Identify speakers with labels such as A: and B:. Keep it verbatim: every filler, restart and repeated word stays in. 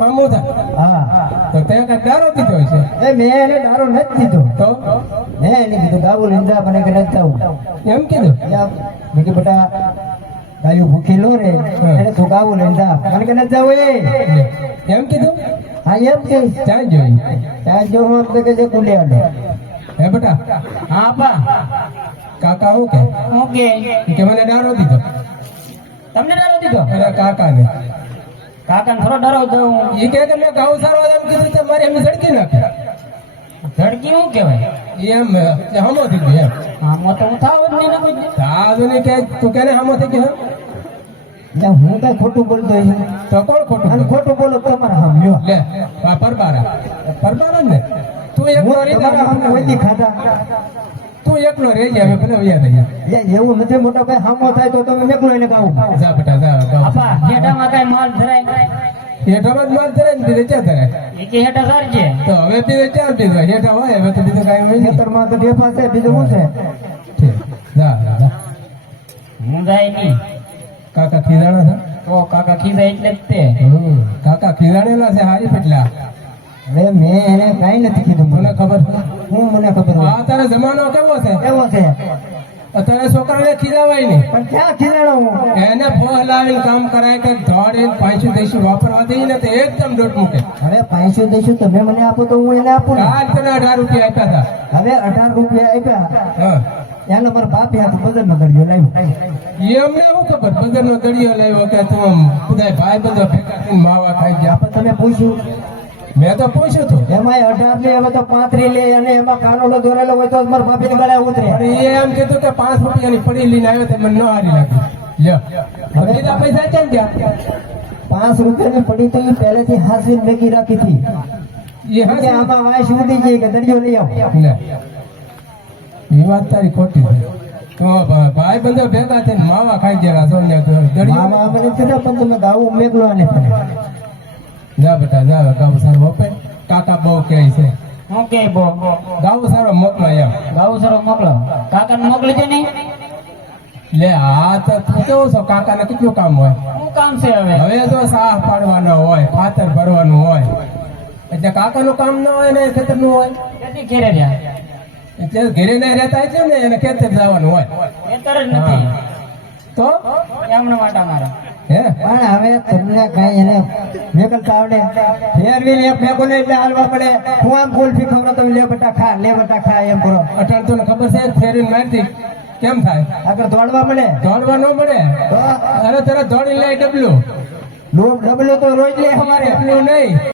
A: આમું થાય.
B: હા
A: તો તે કઈ દારો દીધો છે?
B: એ મેં એને દારૂ નથી દીધો.
A: તો
B: મેં એને કીધું ગાવું લીંદા મને કે નથી જવું.
A: એમ કીધું?
B: મેં કીધું બેટા ગાયું ભૂખી લો રે એને તું ગાવું લીંદા મને કે નથી જવું. એ
A: એમ કીધું?
B: હા એમ કે
A: ચાલ જોઈ.
B: ત્યાં જો હું તો કે જે કુલે આડે.
A: હે બેટા,
B: હા પા
A: કાકા હું કે
B: ઓકે
A: કે મને દારો દીધો?
B: તમને ડરો દીધો?
A: અરે કાકા ને
B: કાકાને થોડો ડરો દઉં.
A: એ કે કે મેં ગાઉ સારવા એમ કીધું તો મારી એમ ઝડકી નાખે.
B: ધડકી શું કહેવાય?
A: એમ કે હમો થઈ ગયો એમ.
B: આમાં તો હું થાવ જ નહીં ને કોઈ.
A: સાધુ ને કે તું કેને હમો થઈ ગયો?
B: એટલે હું કઈ ખોટું બોલતો હોય છે?
A: તો કોણ ખોટું
B: અને
A: બોલે?
B: ખોટું બોલો તો તમારે હમ લ્યો.
A: લે આ પરબારા પરબારા ને તું એકલો રહી જા.
B: તમારા હમ કોઈ દી ખાધા.
A: તું એકલો રહી જા, હવે ભલે વયા રહી જા.
B: એટલે એવું નથી મોટા ભાઈ હામો થાય તો તમે મેકલો એને ગાવું.
A: જા બેટા જા ગાઉ.
B: આપા હેડામાં કઈ માલ ધરાય?
A: હેઠામાં જ માર ધરે ને બીજે ક્યાં ધરે?
B: એ કે હેડા સારજે.
A: તો હવે બીજે ક્યાં દીધો? હેઠા હોય હવે તો બીજું કાંઈ હોય નહીં.
B: ખેતરમાં તો ઢેફા છે બીજું શું છે?
A: ઠીક. જા જા.
B: હું જાય નહીં
A: કાકા ખીજાણા છે?
B: તો કાકા ખીજાય એટલે જ તે.
A: હમ કાકા ખીજાણેલા છે હારી પેટલા.
B: અરે મેં એને કઈ નથી કીધું.
A: મને ખબર છે.
B: હું મને ખબર હોય.
A: આ તારો જમાનો કેવો છે?
B: એવો છે
A: અત્યારે છોકરાને ખીજાવાય નહીં.
B: પણ ક્યાં ખીજાણો હું?
A: એને ફોહ લાવીને કામ કરાય કે દોડીને પાંચસો દઈશું વાપરવા દઈએ ને તો એકદમ દોઢ મૂકે.
B: હવે પૈસો દઈશું તમે મને આપો તો હું એને આપું ને.
A: કાલ તને અઢાર રૂપિયા આપ્યા હતા.
B: હવે અઢાર રૂપિયા આપ્યા
A: હા
B: એને મારા બાપે હાથ બદલમાં ગળ્યો લાવ્યો.
A: એમને શું ખબર બજાર નો દળિયો લાવ્યો કે તું આમ બધા ભાઈ બધો ભેગા થઈને માવા ખાઈ ગયા.
B: પણ તમે પૂછ્યું
A: મેં તો પૂછ્યું હતું.
B: એમાં અઢાર લે હવે તો પાંત્રી લે અને એમાં કાનોલો દોરેલો હોય તો જ મારા બાપે ગળા ઉતરે.
A: પણ એ એમ કીધું કે પાંચ રૂપિયાની પડી લઈને આવ્યો તો મને ન હારી લાગી. લ્યો હવે બીજા પૈસા કેમ ગયા?
B: પાંચ રૂપિયાની પડી તો એ પહેલેથી હાસી મેકી રાખી હતી
A: એ
B: કે
A: હા
B: આમાં વાય શું થઈ ગઈ કે દરિયો લઈ આવ.
A: લે એ વાત તારી ખોટી છે. તો ભાઈ બંધો ભેગા થઈને માવા ખાઈ ગયા સોનિયા તો દળિયો.
B: મામા મને કીધા પણ તમે ગાવું મેકલો આને પણ.
A: જા બેટા જા ગાવું સારું ઓપે. કાકા બહુ કહે છે
B: હું કે બો
A: ગાવું સારો મોકલો એમ.
B: ગાવું સરો મોકલો. કાકાને મોકલી દે નહીં.
A: લે આ તો તું કેવું છો? કાકાને કેટલું કામ હોય?
B: શું કામ છે હવે?
A: હવે તો સાહ પાડવાનો હોય, ખાતર ભરવાનું હોય, એટલે કાકાનું કામ ના હોય ને ખેતરનું હોય.
B: ક્યાંથી ઘેરે રહ્યા?
A: એટલે ઘરે નહીં રહેતા એટલે ને એને ખેતર જવાનું હોય.
B: ખેતર જ નથી
A: તો
B: એમના માટે મારા.
A: હે
B: પણ હવે તમને કઈ એને મેકલતા આવડે? ફેરવી લે ફેંકો ને એટલે હાલવા પડે. હું આમ કુલ્ફી ખવડો તમે લે બટા ખા લે બટા ખા એમ કરો.
A: અટાણ તને ખબર છે ફેરીને મારતી કેમ થાય?
B: આગળ દોડવા મળે
A: દોડવા ન મળે.
B: તો
A: અરે તરત દોડી લે ડબલું.
B: ડબલું તો રોજ લે અમારે.
A: ડબલું નહીં